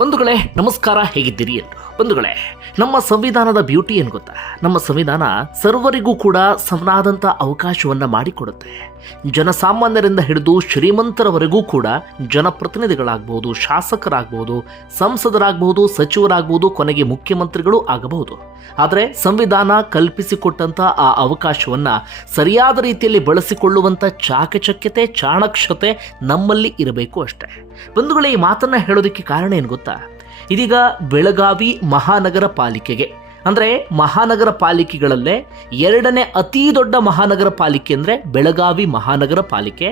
ಬಂಧುಗಳೇ ನಮಸ್ಕಾರ ಹೇಗಿದ್ದೀರಿ? ಎಲ್ರು ಬಂಧುಗಳೇ, ನಮ್ಮ ಸಂವಿಧಾನದ ಬ್ಯೂಟಿ ಏನು ಗೊತ್ತಾ? ನಮ್ಮ ಸಂವಿಧಾನ ಸರ್ವರಿಗೂ ಕೂಡ ಸಮನಾದಂಥ ಅವಕಾಶವನ್ನು ಮಾಡಿಕೊಡುತ್ತೆ. ಜನಸಾಮಾನ್ಯರಿಂದ ಹಿಡಿದು ಶ್ರೀಮಂತರವರೆಗೂ ಕೂಡ ಜನಪ್ರತಿನಿಧಿಗಳಾಗಬಹುದು ಶಾಸಕರಾಗಬಹುದು ಸಂಸದರಾಗಬಹುದು ಸಚಿವರಾಗ್ಬೋದು, ಕೊನೆಗೆ ಮುಖ್ಯಮಂತ್ರಿಗಳು ಆಗಬಹುದು. ಆದರೆ ಸಂವಿಧಾನ ಕಲ್ಪಿಸಿಕೊಟ್ಟಂಥ ಆ ಅವಕಾಶವನ್ನು ಸರಿಯಾದ ರೀತಿಯಲ್ಲಿ ಬಳಸಿಕೊಳ್ಳುವಂಥ ಚಾಕಚಕ್ಯತೆ ಚಾಣಕ್ಷತೆ ನಮ್ಮಲ್ಲಿ ಇರಬೇಕು ಅಷ್ಟೇ. ಬಂಧುಗಳೇ, ಈ ಮಾತನ್ನ ಹೇಳೋದಕ್ಕೆ ಕಾರಣ ಏನು ಗೊತ್ತಾ? ಇದೀಗ ಬೆಳಗಾವಿ ಮಹಾನಗರ ಪಾಲಿಕೆಗೆ. ಅಂದರೆ ಮಹಾನಗರ ಪಾಲಿಕೆಗಳಲ್ಲೇ ಎರಡನೇ ಅತಿ ದೊಡ್ಡ ಮಹಾನಗರ ಪಾಲಿಕೆ ಅಂದರೆ ಬೆಳಗಾವಿ ಮಹಾನಗರ ಪಾಲಿಕೆ.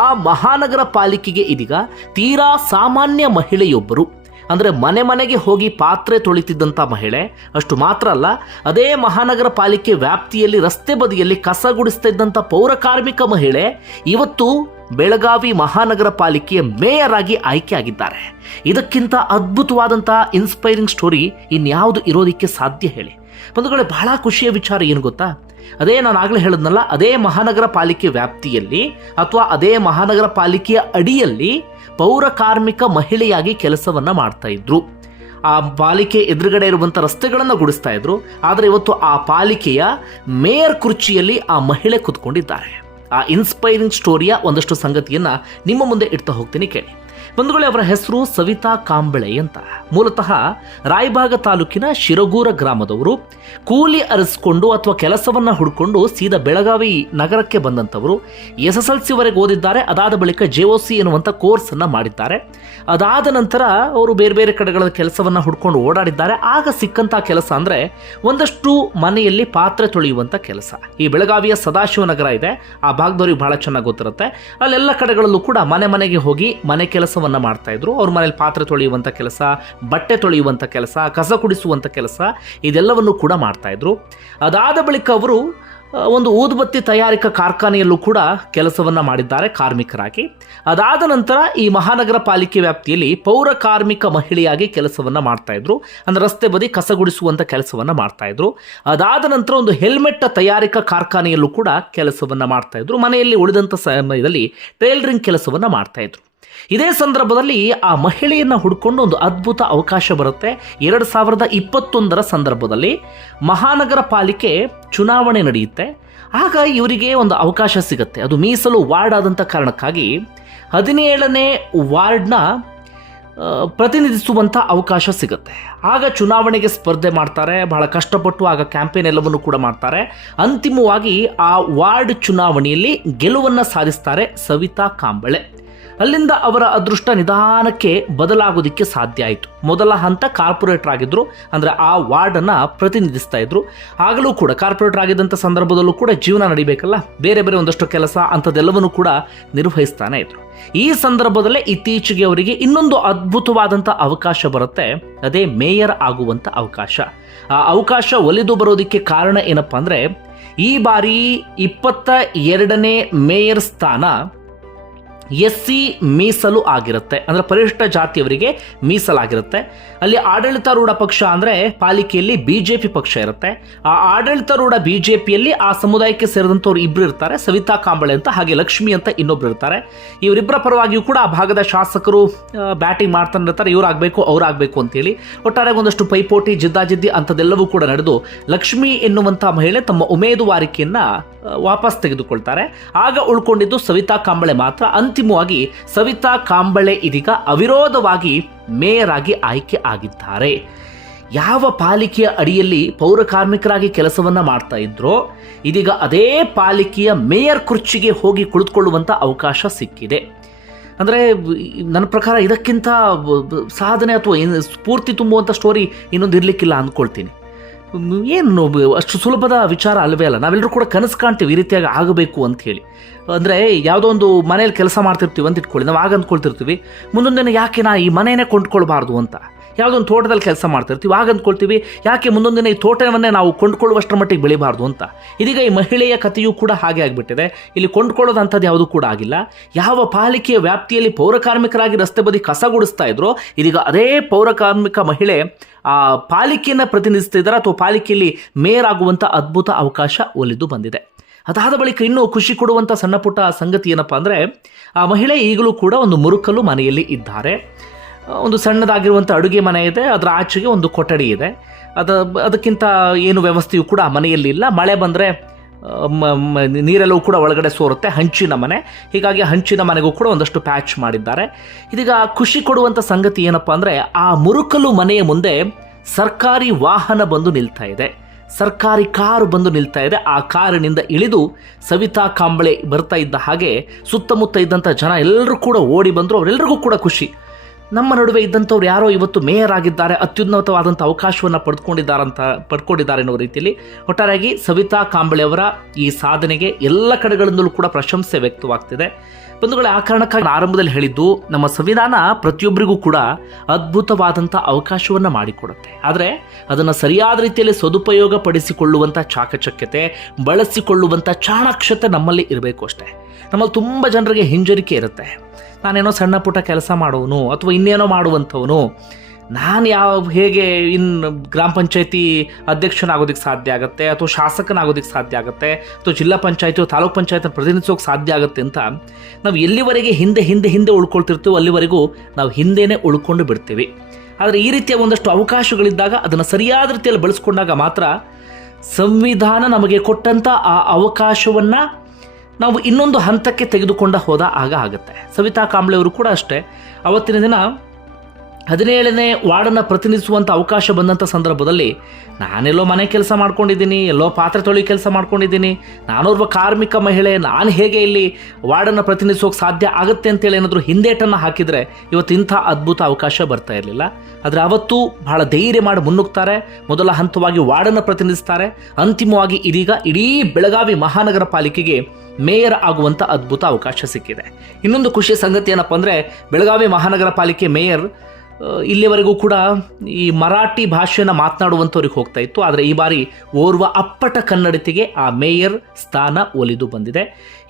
ಆ ಮಹಾನಗರ ಪಾಲಿಕೆಗೆ ಇದೀಗ ತೀರಾ ಸಾಮಾನ್ಯ ಮಹಿಳೆಯೊಬ್ಬರು. ಅಂದರೆ ಮನೆ ಮನೆಗೆ ಹೋಗಿ ಪಾತ್ರೆ ತೊಳಿತಿದ್ದಂಥ ಮಹಿಳೆ. ಅಷ್ಟು ಮಾತ್ರ ಅಲ್ಲ, ಅದೇ ಮಹಾನಗರ ಪಾಲಿಕೆ ವ್ಯಾಪ್ತಿಯಲ್ಲಿ ರಸ್ತೆ ಬದಿಯಲ್ಲಿ ಕಸ ಗುಡಿಸ್ತಾ ಇದ್ದಂಥ ಪೌರಕಾರ್ಮಿಕ ಮಹಿಳೆ ಇವತ್ತು ಬೆಳಗಾವಿ ಮಹಾನಗರ ಪಾಲಿಕೆಯ ಮೇಯರ್ ಆಗಿ ಆಯ್ಕೆ ಆಗಿದ್ದಾರೆ ಇದಕ್ಕಿಂತ ಅದ್ಭುತವಾದಂತಹ ಇನ್ಸ್ಪೈರಿಂಗ್ ಸ್ಟೋರಿ ಇನ್ಯಾವುದು ಇರೋದಕ್ಕೆ ಸಾಧ್ಯ ಹೇಳಿ. ಬಂಧುಗಳೇ, ಬಹಳ ಖುಷಿಯ ವಿಚಾರ ಏನು ಗೊತ್ತಾ? ಅದೇ ನಾನು ಆಗಲೇ ಹೇಳಿದ್ನಲ್ಲ, ಅದೇ ಮಹಾನಗರ ಪಾಲಿಕೆ ವ್ಯಾಪ್ತಿಯಲ್ಲಿ ಅಥವಾ ಅದೇ ಮಹಾನಗರ ಪಾಲಿಕೆಯ ಅಡಿಯಲ್ಲಿ ಪೌರ ಕಾರ್ಮಿಕ ಮಹಿಳೆಯಾಗಿ ಕೆಲಸವನ್ನ ಮಾಡ್ತಾ ಇದ್ರು. ಆ ಪಾಲಿಕೆ ಎದುರುಗಡೆ ಇರುವಂಥ ರಸ್ತೆಗಳನ್ನು ಗುಡಿಸ್ತಾ ಇದ್ರು. ಆದರೆ ಇವತ್ತು ಆ ಪಾಲಿಕೆಯ ಮೇಯರ್ ಕುರ್ಚಿಯಲ್ಲಿ ಆ ಮಹಿಳೆ ಕುತ್ಕೊಂಡಿದ್ದಾರೆ. ಆ ಇನ್ಸ್ಪೈರಿಂಗ್ ಸ್ಟೋರಿಯ ಒಂದಷ್ಟು ಸಂಗತಿಯನ್ನು ನಿಮ್ಮ ಮುಂದೆ ಇಡ್ತಾ ಹೋಗ್ತೀನಿ ಕೇಳಿ. ಬಂಧುಗಳೇ, ಅವರ ಹೆಸರು ಸವಿತಾ ಕಾಂಬಳೆ ಅಂತ. ಮೂಲತಃ ರಾಯಬಾಗ ತಾಲೂಕಿನ ಶಿರಗೂರ ಗ್ರಾಮದವರು ಕೂಲಿ ಅರಸ್ಕೊಂಡು ಅಥವಾ ಕೆಲಸವನ್ನ ಹುಡ್ಕೊಂಡು ಸೀದಾ ಬೆಳಗಾವಿ ನಗರಕ್ಕೆ ಬಂದಂಥವರು ಎಸ್ ಎಸ್ ಎಲ್ ಸಿವರೆಗೆ ಓದಿದ್ದಾರೆ. ಅದಾದ ಬಳಿಕ ಜೆ ಒ ಸಿ ಎನ್ನುವಂಥ ಕೋರ್ಸನ್ನು ಮಾಡಿದ್ದಾರೆ. ಅದಾದ ನಂತರ ಅವರು ಬೇರೆ ಬೇರೆ ಕಡೆಗಳ ಕೆಲಸವನ್ನ ಹುಡ್ಕೊಂಡು ಓಡಾಡಿದ್ದಾರೆ. ಆಗ ಸಿಕ್ಕಂಥ ಕೆಲಸ ಅಂದರೆ ಒಂದಷ್ಟು ಮನೆಯಲ್ಲಿ ಪಾತ್ರೆ ತೊಳೆಯುವಂಥ ಕೆಲಸ. ಈ ಬೆಳಗಾವಿಯ ಸದಾಶಿವ ನಗರ ಇದೆ. ಆ ಭಾಗದವ್ರಿಗೆ ಬಹಳ ಚೆನ್ನಾಗಿ ಗೊತ್ತಿರುತ್ತೆ. ಅಲ್ಲೆಲ್ಲ ಕಡೆಗಳಲ್ಲೂ ಕೂಡ ಮನೆ ಮನೆಗೆ ಹೋಗಿ ಮನೆ ಕೆಲಸವನ್ನ ಮಾಡ್ತಾ ಇದ್ರು. ಅವ್ರ ಮನೇಲಿ ಪಾತ್ರೆ ತೊಳೆಯುವಂಥ ಕೆಲಸ, ಬಟ್ಟೆ ತೊಳೆಯುವಂಥ ಕೆಲಸ, ಕಸ ಕುಡಿಸುವಂಥ ಕೆಲಸ, ಇದೆಲ್ಲವನ್ನು ಕೂಡ ಮಾಡ್ತಾ ಇದ್ರು. ಅದಾದ ಬಳಿಕ ಅವರು ಒಂದು ಊದುಬತ್ತಿ ತಯಾರಿಕಾ ಕಾರ್ಖಾನೆಯಲ್ಲೂ ಕೂಡ ಕೆಲಸವನ್ನ ಮಾಡಿದ್ದಾರೆ ಕಾರ್ಮಿಕರಾಗಿ. ಅದಾದ ನಂತರ ಈ ಮಹಾನಗರ ಪಾಲಿಕೆ ವ್ಯಾಪ್ತಿಯಲ್ಲಿ ಪೌರ ಕಾರ್ಮಿಕ ಮಹಿಳೆಯಾಗಿ ಕೆಲಸವನ್ನ ಮಾಡ್ತಾಯಿದ್ರು ಅಂದರೆ ರಸ್ತೆ ಬದಿ ಕಸ ಗುಡಿಸುವಂತ ಕೆಲಸವನ್ನ ಮಾಡ್ತಾ ಇದ್ರು. ಅದಾದ ನಂತರ ಒಂದು ಹೆಲ್ಮೆಟ್ ತಯಾರಿಕಾ ಕಾರ್ಖಾನೆಯಲ್ಲೂ ಕೂಡ ಕೆಲಸವನ್ನ ಮಾಡ್ತಾಯಿದ್ರು ಮನೆಯಲ್ಲಿ ಉಳಿದಂಥ ಸಮಯದಲ್ಲಿ ಟೈಲರಿಂಗ್ ಕೆಲಸವನ್ನು ಮಾಡ್ತಾ ಇದ್ರು. ಇದೇ ಸಂದರ್ಭದಲ್ಲಿ ಆ ಮಹಿಳೆಯನ್ನು ಹುಡ್ಕೊಂಡು ಒಂದು ಅದ್ಭುತ ಅವಕಾಶ ಬರುತ್ತೆ. ಎರಡು ಸಾವಿರದ ಇಪ್ಪತ್ತೊಂದರ ಸಂದರ್ಭದಲ್ಲಿ ಮಹಾನಗರ ಪಾಲಿಕೆ ಚುನಾವಣೆ ನಡೆಯುತ್ತೆ. ಆಗ ಇವರಿಗೆ ಒಂದು ಅವಕಾಶ ಸಿಗುತ್ತೆ. ಅದು ಮೀಸಲು ವಾರ್ಡ್ ಆದಂಥ ಕಾರಣಕ್ಕಾಗಿ ಹದಿನೇಳನೇ ವಾರ್ಡ್ನ ಪ್ರತಿನಿಧಿಸುವಂಥ ಅವಕಾಶ ಸಿಗುತ್ತೆ. ಆಗ ಚುನಾವಣೆಗೆ ಸ್ಪರ್ಧೆ ಮಾಡ್ತಾರೆ. ಬಹಳ ಕಷ್ಟಪಟ್ಟು ಆಗ ಕ್ಯಾಂಪೇನ್ ಎಲ್ಲವನ್ನು ಕೂಡ ಮಾಡ್ತಾರೆ. ಅಂತಿಮವಾಗಿ ಆ ವಾರ್ಡ್ ಚುನಾವಣೆಯಲ್ಲಿ ಗೆಲುವನ್ನು ಸಾಧಿಸ್ತಾರೆ ಸವಿತಾ ಕಾಂಬಳೆ. ಅಲ್ಲಿಂದ ಅವರ ಅದೃಷ್ಟ ನಿಧಾನಕ್ಕೆ ಬದಲಾಗೋದಿಕ್ಕೆ ಸಾಧ್ಯ ಆಯಿತು. ಮೊದಲ ಹಂತ ಕಾರ್ಪೊರೇಟರ್ ಆಗಿದ್ರು, ಅಂದರೆ ಆ ವಾರ್ಡನ್ನು ಪ್ರತಿನಿಧಿಸ್ತಾ ಇದ್ರು. ಆಗಲೂ ಕೂಡ ಕಾರ್ಪೊರೇಟರ್ ಆಗಿದ್ದಂಥ ಸಂದರ್ಭದಲ್ಲೂ ಕೂಡ ಜೀವನ ನಡಿಬೇಕಲ್ಲ? ಬೇರೆ ಬೇರೆ ಒಂದಷ್ಟು ಕೆಲಸ ಅಂಥದ್ದೆಲ್ಲವನ್ನು ಕೂಡ ನಿರ್ವಹಿಸ್ತಾನೆ ಇದ್ರು. ಈ ಸಂದರ್ಭದಲ್ಲೇ ಇತ್ತೀಚೆಗೆ ಅವರಿಗೆ ಇನ್ನೊಂದು ಅದ್ಭುತವಾದಂಥ ಅವಕಾಶ ಬರುತ್ತೆ. ಅದೇ ಮೇಯರ್ ಆಗುವಂಥ ಅವಕಾಶ. ಆ ಅವಕಾಶ ಒಲಿದು ಬರೋದಕ್ಕೆ ಕಾರಣ ಏನಪ್ಪ ಅಂದರೆ, ಈ ಬಾರಿ ಇಪ್ಪತ್ತ ಎರಡನೇ ಮೇಯರ್ ಸ್ಥಾನ ಎಸ್ ಸಿ ಮೀಸಲು ಆಗಿರುತ್ತೆ. ಅಂದ್ರೆ ಪರಿಶಿಷ್ಟ ಜಾತಿಯವರಿಗೆ ಮೀಸಲಾಗಿರುತ್ತೆ. ಅಲ್ಲಿ ಆಡಳಿತಾರೂಢ ಪಕ್ಷ ಅಂದ್ರೆ ಪಾಲಿಕೆಯಲ್ಲಿ ಬಿಜೆಪಿ ಪಕ್ಷ ಇರುತ್ತೆ. ಆ ಆಡಳಿತಾರೂಢ ಬಿಜೆಪಿಯಲ್ಲಿ ಆ ಸಮುದಾಯಕ್ಕೆ ಸೇರಿದಂಥವ್ರು ಇಬ್ರು ಇರ್ತಾರೆ. ಸವಿತಾ ಕಾಂಬಳೆ ಅಂತ, ಹಾಗೆ ಲಕ್ಷ್ಮಿ ಅಂತ ಇನ್ನೊಬ್ರು ಇರ್ತಾರೆ. ಇವರಿಬ್ಬರ ಪರವಾಗಿಯೂ ಕೂಡ ಆ ಭಾಗದ ಶಾಸಕರು ಬ್ಯಾಟಿಂಗ್ ಮಾಡ್ತಾನೆ ಇರ್ತಾರೆ. ಅವರಾಗಬೇಕು ಅಂತೇಳಿ ಒಟ್ಟಾರೆ ಒಂದಷ್ಟು ಪೈಪೋಟಿ, ಜಿದ್ದಾಜಿದ್ದಿ ಅಂಥದ್ದೆಲ್ಲವೂ ಕೂಡ ನಡೆದು ಲಕ್ಷ್ಮಿ ಎನ್ನುವಂತಹ ಮಹಿಳೆ ತಮ್ಮ ಉಮೇದುವಾರಿಕೆಯನ್ನ ವಾಪಸ್ ತೆಗೆದುಕೊಳ್ತಾರೆ. ಆಗ ಉಳ್ಕೊಂಡಿದ್ದು ಸವಿತಾ ಕಾಂಬಳೆ ಮಾತ್ರ. ಅಂತಿಮವಾಗಿ ಸವಿತಾ ಕಾಂಬಳೆ ಇದೀಗ ಅವಿರೋಧವಾಗಿ ಮೇಯರ್ ಆಗಿ ಆಯ್ಕೆ ಆಗಿದ್ದಾರೆ. ಯಾವ ಪಾಲಿಕೆಯ ಅಡಿಯಲ್ಲಿ ಪೌರ ಕಾರ್ಮಿಕರಾಗಿ ಕೆಲಸವನ್ನ ಮಾಡ್ತಾ ಇದ್ರೋ, ಇದೀಗ ಅದೇ ಪಾಲಿಕೆಯ ಮೇಯರ್ ಕುರ್ಚಿಗೆ ಹೋಗಿ ಕುಳಿತುಕೊಳ್ಳುವಂತ ಅವಕಾಶ ಸಿಕ್ಕಿದೆ. ಅಂದರೆ ನನ್ನ ಪ್ರಕಾರ ಇದಕ್ಕಿಂತ ಸಾಧನೆ ಅಥವಾ ಸ್ಫೂರ್ತಿ ತುಂಬುವಂಥ ಸ್ಟೋರಿ ಇನ್ನೊಂದು ಇರಲಿಕ್ಕಿಲ್ಲ ಅಂದ್ಕೊಳ್ತೀನಿ ಏನು ಅಷ್ಟು ಸುಲಭದ ವಿಚಾರ ಅಲ್ಲವೇ ಅಲ್ಲ. ನಾವೆಲ್ಲರೂ ಕೂಡ ಕನಸು ಕಾಣ್ತೀವಿ ಈ ರೀತಿಯಾಗಿ ಆಗಬೇಕು ಅಂತ ಹೇಳಿ. ಅಂದರೆ ಯಾವುದೋ ಒಂದು ಮನೇಲಿ ಕೆಲಸ ಮಾಡ್ತಿರ್ತೀವಿ ಅಂತ ಇಟ್ಕೊಳ್ಳಿ. ನಾವು ಆಗ ಅಂದ್ಕೊಳ್ತಿರ್ತೀವಿ. ಮುಂದೊಂದು ದಿನ ಯಾಕೆ ನಾ ಈ ಮನೆಯೇ ಕೊಂಡ್ಕೊಳ್ಬಾರ್ದು ಅಂತ? ಯಾವುದೋ ಒಂದು ತೋಟದಲ್ಲಿ ಕೆಲಸ ಮಾಡ್ತಿರ್ತೀವಿ ಆಗ ಅಂದ್ಕೊಳ್ತೀವಿ ಯಾಕೆ ಮುಂದೊಂದು ದಿನ ಈ ತೋಟವನ್ನೇ ನಾವು ಕೊಂಡ್ಕೊಳ್ಳುವಷ್ಟರ ಮಟ್ಟಿಗೆ ಬೆಳಿಬಾರ್ದು ಅಂತ. ಇದೀಗ ಈ ಮಹಿಳೆಯ ಕಥೆಯೂ ಕೂಡ ಹಾಗೆ ಆಗಿಬಿಟ್ಟಿದೆ. ಇಲ್ಲಿ ಕೊಂಡ್ಕೊಳ್ಳೋದಂಥದ್ದು ಯಾವುದೂ ಕೂಡ ಆಗಿಲ್ಲ. ಯಾವ ಪಾಲಿಕೆಯ ವ್ಯಾಪ್ತಿಯಲ್ಲಿ ಪೌರಕಾರ್ಮಿಕರಾಗಿ ರಸ್ತೆ ಬದಿ ಕಸ ಗುಡಿಸ್ತಾ ಇದ್ರು, ಇದೀಗ ಅದೇ ಪೌರಕಾರ್ಮಿಕ ಮಹಿಳೆ, ಆ, ಪಾಲಿಕೆಯನ್ನು ಪ್ರತಿನಿಧಿಸ್ತಿದ್ದಾರೆ ಅಥವಾ ಪಾಲಿಕೆಯಲ್ಲಿ ಮೇಯರ್ ಆಗುವಂಥ ಅದ್ಭುತ ಅವಕಾಶ ಒಲಿದು ಬಂದಿದೆ. ಅದಾದ ಬಳಿಕ ಇನ್ನೂ ಖುಷಿ ಕೊಡುವಂಥ ಸಣ್ಣ ಪುಟ್ಟ ಸಂಗತಿ ಏನಪ್ಪ ಅಂದರೆ, ಆ ಮಹಿಳೆ ಈಗಲೂ ಕೂಡ ಒಂದು ಮುರುಕಲು ಮನೆಯಲ್ಲಿ ಇದ್ದಾರೆ. ಒಂದು ಸಣ್ಣದಾಗಿರುವಂಥ ಅಡುಗೆ ಮನೆ ಇದೆ, ಅದರ ಆಚೆಗೆ ಒಂದು ಕೊಠಡಿ ಇದೆ. ಅದ, ಅದಕ್ಕಿಂತ ಏನು ವ್ಯವಸ್ಥೆಯು ಕೂಡ ಮನೆಯಲ್ಲಿ ಇಲ್ಲ. ಮಳೆ ಬಂದರೆ ನೀರೆಲ್ಲವೂ ಕೂಡ ಒಳಗಡೆ ಸೋರುತ್ತೆ, ಹಂಚಿನ ಮನೆ. ಹೀಗಾಗಿ ಹಂಚಿನ ಮನೆಗೂ ಕೂಡ ಒಂದಷ್ಟು ಪ್ಯಾಚ್ ಮಾಡಿದ್ದಾರೆ. ಇದೀಗ ಖುಷಿ ಕೊಡುವಂಥ ಸಂಗತಿ ಏನಪ್ಪ ಅಂದರೆ, ಆ ಮುರುಕಲು ಮನೆಯ ಮುಂದೆ ಸರ್ಕಾರಿ ವಾಹನ ಬಂದು ನಿಲ್ತಾ ಇದೆ. ಸರ್ಕಾರಿ ಕಾರು ಬಂದು ನಿಲ್ತಾ ಇದೆ. ಆ ಕಾರಿನಿಂದ ಇಳಿದು ಸವಿತಾ ಕಾಂಬಳೆ ಬರ್ತಾ ಇದ್ದ ಹಾಗೆ ಸುತ್ತಮುತ್ತ ಇದ್ದಂಥ ಜನ ಎಲ್ಲರೂ ಕೂಡ ಓಡಿ ಬಂದರು. ಅವರೆಲ್ಲರಿಗೂ ಕೂಡ ಖುಷಿ. ನಮ್ಮ ನಡುವೆ ಇದ್ದಂಥವ್ರು ಯಾರೋ ಇವತ್ತು ಮೇಯರ್ ಆಗಿದ್ದಾರೆ, ಅತ್ಯುನ್ನತವಾದಂಥ ಅವಕಾಶವನ್ನು ಪಡೆದುಕೊಂಡಿದ್ದಾರಂತ ಪಡ್ಕೊಂಡಿದ್ದಾರೆ ಅನ್ನೋ ರೀತಿಯಲ್ಲಿ ಒಟ್ಟಾರೆಯಾಗಿ ಸವಿತಾ ಕಾಂಬಳೆ ಅವರ ಈ ಸಾಧನೆಗೆ ಎಲ್ಲ ಕಡೆಗಳಿಂದಲೂ ಕೂಡ ಪ್ರಶಂಸೆ ವ್ಯಕ್ತವಾಗ್ತಿದೆ. ಬಂಧುಗಳೇ, ಆ ಕಾರಣಕ್ಕಾಗಿ ಆರಂಭದಲ್ಲಿ ಹೇಳಿದ್ದು, ನಮ್ಮ ಸಂವಿಧಾನ ಪ್ರತಿಯೊಬ್ಬರಿಗೂ ಕೂಡ ಅದ್ಭುತವಾದಂಥ ಅವಕಾಶವನ್ನು ಮಾಡಿಕೊಡುತ್ತೆ. ಆದರೆ ಅದನ್ನು ಸರಿಯಾದ ರೀತಿಯಲ್ಲಿ ಸದುಪಯೋಗ ಪಡಿಸಿಕೊಳ್ಳುವಂಥ ಚಾಕಚಕ್ಯತೆ, ಬಳಸಿಕೊಳ್ಳುವಂಥ ಚಾಣಾಕ್ಷತೆ ನಮ್ಮಲ್ಲಿ ಇರಬೇಕು ಅಷ್ಟೇ. ನಮ್ಮಲ್ಲಿ ತುಂಬ ಜನರಿಗೆ ಹಿಂಜರಿಕೆ ಇರುತ್ತೆ. ನಾನೇನೋ ಸಣ್ಣ ಪುಟ್ಟ ಕೆಲಸ ಮಾಡೋನು, ಅಥವಾ ಇನ್ನೇನೋ ಮಾಡುವಂಥವನು. ನಾನು ಯಾವ ಹೇಗೆ ಇನ್ನು ಗ್ರಾಮ ಪಂಚಾಯತಿ ಅಧ್ಯಕ್ಷನಾಗೋದಕ್ಕೆ ಸಾಧ್ಯ ಆಗುತ್ತೆ, ಅಥವಾ ಶಾಸಕನಾಗೋದಕ್ಕೆ ಸಾಧ್ಯ ಆಗುತ್ತೆ, ಅಥವಾ ಜಿಲ್ಲಾ ಪಂಚಾಯತಿ ತಾಲೂಕು ಪಂಚಾಯತ್ ಪ್ರತಿನಿಧಿಸೋಕೆ ಸಾಧ್ಯ ಆಗುತ್ತೆ ಅಂತ ನಾವು ಎಲ್ಲಿವರೆಗೆ ಹಿಂದೆ ಹಿಂದೆ ಹಿಂದೆ ಉಳ್ಕೊಳ್ತಿರ್ತೀವೋ ಅಲ್ಲಿವರೆಗೂ ನಾವು ಹಿಂದೆನೇ ಉಳ್ಕೊಂಡು ಬಿಡ್ತೀವಿ. ಆದರೆ ಈ ರೀತಿಯ ಒಂದಷ್ಟು ಅವಕಾಶಗಳಿದ್ದಾಗ ಅದನ್ನು ಸರಿಯಾದ ರೀತಿಯಲ್ಲಿ ಬಳಸ್ಕೊಂಡಾಗ ಮಾತ್ರ ಸಂವಿಧಾನ ನಮಗೆ ಕೊಟ್ಟಂಥ ಆ ಅವಕಾಶವನ್ನು ನಾವು ಇನ್ನೊಂದು ಹಂತಕ್ಕೆ ತೆಗೆದುಕೊಂಡ ಹೋದ ಆಗ ಆಗುತ್ತೆ. ಸವಿತಾ ಕಾಂಬ್ಳೆ ಅವರು ಕೂಡ ಅಷ್ಟೇ. ಅವತ್ತಿನ ದಿನ ಹದಿನೇಳನೇ ವಾರ್ಡನ್ನು ಪ್ರತಿನಿಧಿಸುವಂಥ ಅವಕಾಶ ಬಂದಂಥ ಸಂದರ್ಭದಲ್ಲಿ ನಾನೆಲ್ಲೋ ಮನೆ ಕೆಲಸ ಮಾಡ್ಕೊಂಡಿದ್ದೀನಿ, ಎಲ್ಲೋ ಪಾತ್ರೆ ತೊಳಿ ಕೆಲಸ ಮಾಡ್ಕೊಂಡಿದ್ದೀನಿ, ನಾನೋರ್ವ ಕಾರ್ಮಿಕ ಮಹಿಳೆ, ನಾನು ಹೇಗೆ ಇಲ್ಲಿ ವಾರ್ಡನ್ನು ಪ್ರತಿನಿಧಿಸೋಕೆ ಸಾಧ್ಯ ಆಗುತ್ತೆ ಅಂತೇಳಿ ಏನಾದರೂ ಹಿಂದೇಟನ್ನು ಹಾಕಿದರೆ ಇವತ್ತು ಇಂಥ ಅದ್ಭುತ ಅವಕಾಶ ಬರ್ತಾ ಇರಲಿಲ್ಲ. ಆದರೆ ಅವತ್ತು ಬಹಳ ಧೈರ್ಯ ಮಾಡಿ ಮುನ್ನುಗ್ತಾರೆ, ಮೊದಲ ಹಂತವಾಗಿ ವಾರ್ಡನ್ನು ಪ್ರತಿನಿಧಿಸ್ತಾರೆ, ಅಂತಿಮವಾಗಿ ಇದೀಗ ಇಡೀ ಬೆಳಗಾವಿ ಮಹಾನಗರ ಪಾಲಿಕೆಗೆ ಮೇಯರ್ ಆಗುವಂಥ ಅದ್ಭುತ ಅವಕಾಶ ಸಿಕ್ಕಿದೆ. ಇನ್ನೊಂದು ಖುಷಿಯ ಸಂಗತಿ ಏನಪ್ಪ ಅಂದರೆ ಬೆಳಗಾವಿ ಮಹಾನಗರ ಪಾಲಿಕೆ ಮೇಯರ್ ಇಲ್ಲಿವರೆಗೂ ಕೂಡ ಈ ಮರಾಠಿ ಭಾಷೆಯನ್ನು ಮಾತನಾಡುವಂಥವ್ರಿಗೆ ಹೋಗ್ತಾ ಇತ್ತು. ಆದರೆ ಈ ಬಾರಿ ಓರ್ವ ಅಪ್ಪಟ ಕನ್ನಡತಿಗೆ ಆ ಮೇಯರ್ ಸ್ಥಾನ ಒಲಿದು ಬಂದಿದೆ.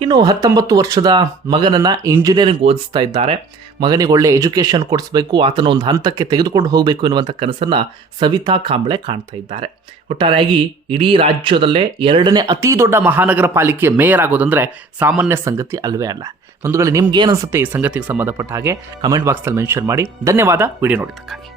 ಇನ್ನು ಹತ್ತೊಂಬತ್ತು ವರ್ಷದ ಮಗನನ್ನು ಇಂಜಿನಿಯರಿಂಗ್ ಓದಿಸ್ತಾ ಇದ್ದಾರೆ. ಮಗನಿಗೆ ಒಳ್ಳೆ ಎಜುಕೇಷನ್ ಕೊಡಿಸ್ಬೇಕು, ಆತನ ಒಂದು ಹಂತಕ್ಕೆ ತೆಗೆದುಕೊಂಡು ಹೋಗಬೇಕು ಎನ್ನುವಂಥ ಕನಸನ್ನು ಸವಿತಾ ಕಾಂಬಳೆ ಕಾಣ್ತಾ ಇದ್ದಾರೆ. ಒಟ್ಟಾರೆಯಾಗಿ ಇಡೀ ರಾಜ್ಯದಲ್ಲೇ ಎರಡನೇ ಅತಿ ದೊಡ್ಡ ಮಹಾನಗರ ಪಾಲಿಕೆ ಮೇಯರ್ ಆಗೋದಂದರೆ ಸಾಮಾನ್ಯ ಸಂಗತಿ ಅಲ್ವೇ ಅಲ್ಲ. ಬಂಧುಗಳೇ ನಿಮ್ಗೆ ಏನು ಈ ಸಂಗತಿಗೆ ಸಂಬಂಧಪಟ್ಟ ಹಾಗೆ ಕಮೆಂಟ್ ಬಾಕ್ಸಲ್ಲಿ ಮೆನ್ಷನ್ ಮಾಡಿ. ಧನ್ಯವಾದ. ವಿಡಿಯೋ ನೋಡಿದ್ದಕ್ಕಾಗಿ.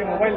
मोबाइल